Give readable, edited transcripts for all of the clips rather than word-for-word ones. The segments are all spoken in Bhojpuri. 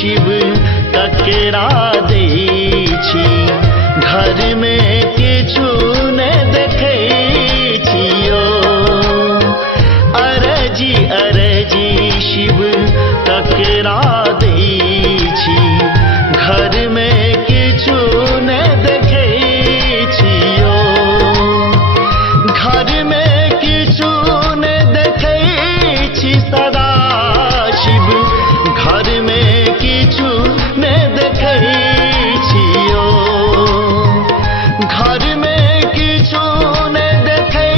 शिव ककरा दै छी, घरमे किछु नहि देखै छियो। अरजी अरजी शिव ककरा दै छी, घरमे किछु नहि देखै छियो। घरमे किछु नहि देखै छी सदा शिव, घरमे किछु नहि देखै छियो। घरमे किछु नहि देखै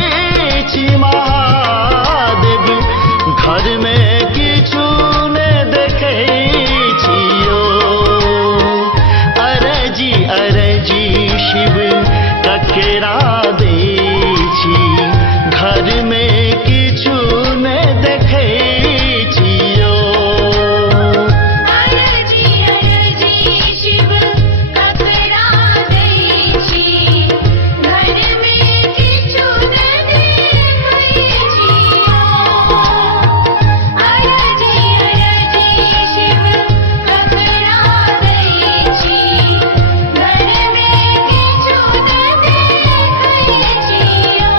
छी महादेव, घरमे किछु नहि देखै छियो। अरजी अरजी शिव ककरा दै छी, घरमे किछु नहि देखै छियो। अरजी अरजी शिव ककरा दै छी, घरमे किछु नहि देखै छियो। अरजी अरजी शिव ककरा दै छी, घरमे किछु नहीं देखै छियो।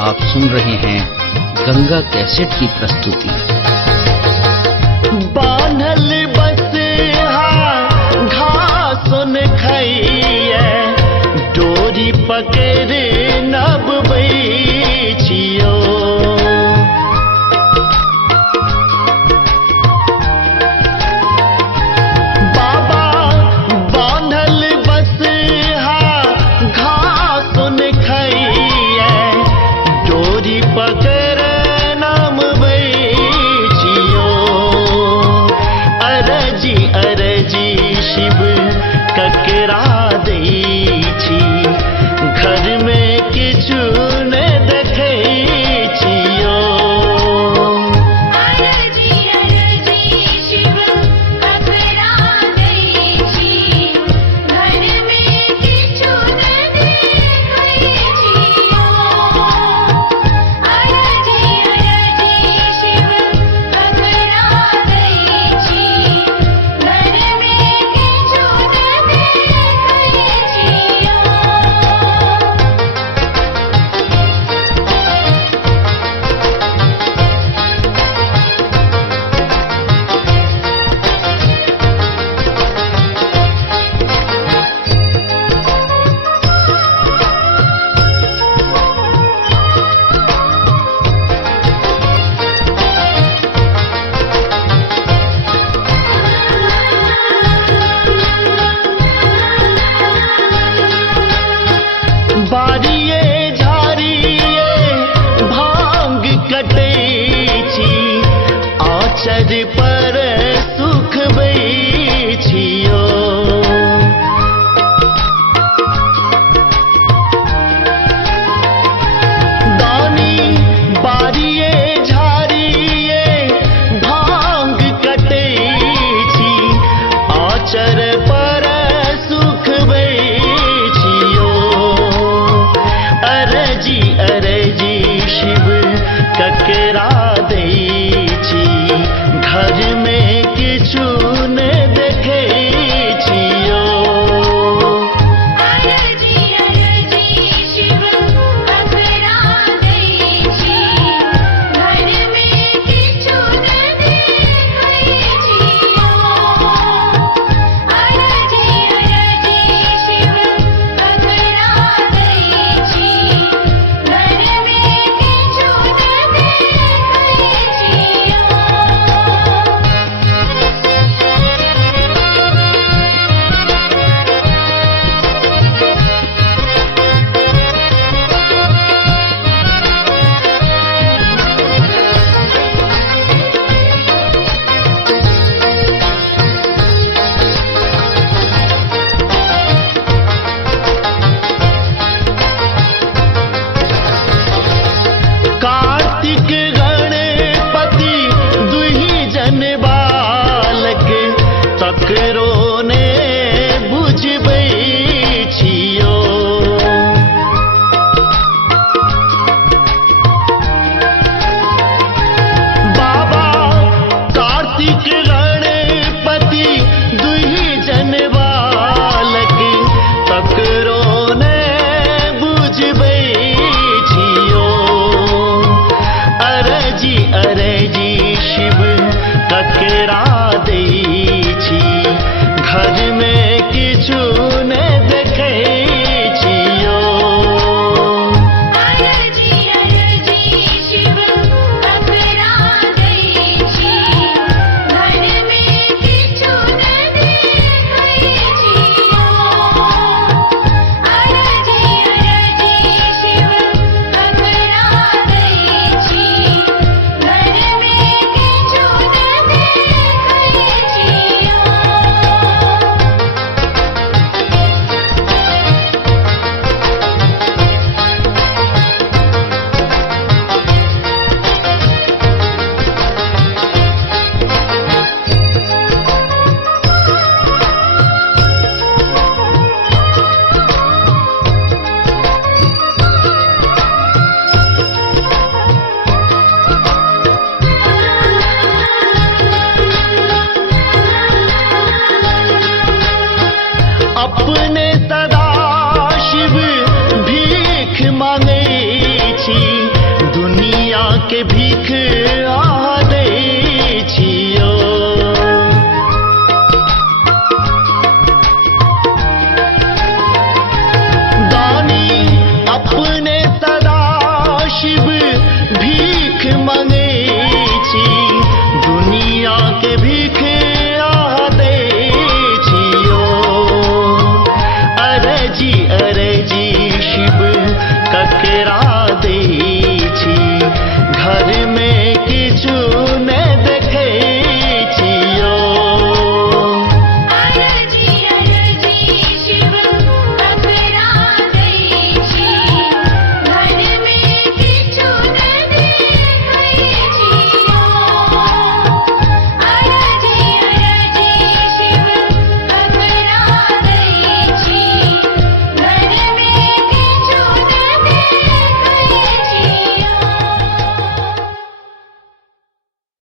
आप सुन रहे हैं गंगा कैसेट की प्रस्तुति। बान्हल बसहा घासुन खइए, डोरी पकड़ नबबै छियो। बाबा बान्हल बसहा घासुन खइए, डोरी पकड़ नबबै छियो। अरजी अरजी शिव ककरा दै छी, घरमे किछु नहि देखै छियो। अरजी अरजी शिव ककरा दै छी, घरमे किछु नहीं देखै छियो। अरजी अरजी शिव ककरा दै छी, घरमे किछु नहीं देखै छियो। बारिये झाड़िये भांग कटै छी, आचर पर सुखबै छियो। दानी बारिये झाड़िये भांग कटै छी, आचर पर सुखबै छियो। अरजी अरजी शिव ककरा दै छी, घरमे किछु नहि देखै छियो। अरजी अरजी शिव ककरा दै छी, घरमे किछु नहीं देखै छियो। अरजी अरजी शिव ककरा दै छी, घरमे किछु नहीं देखै के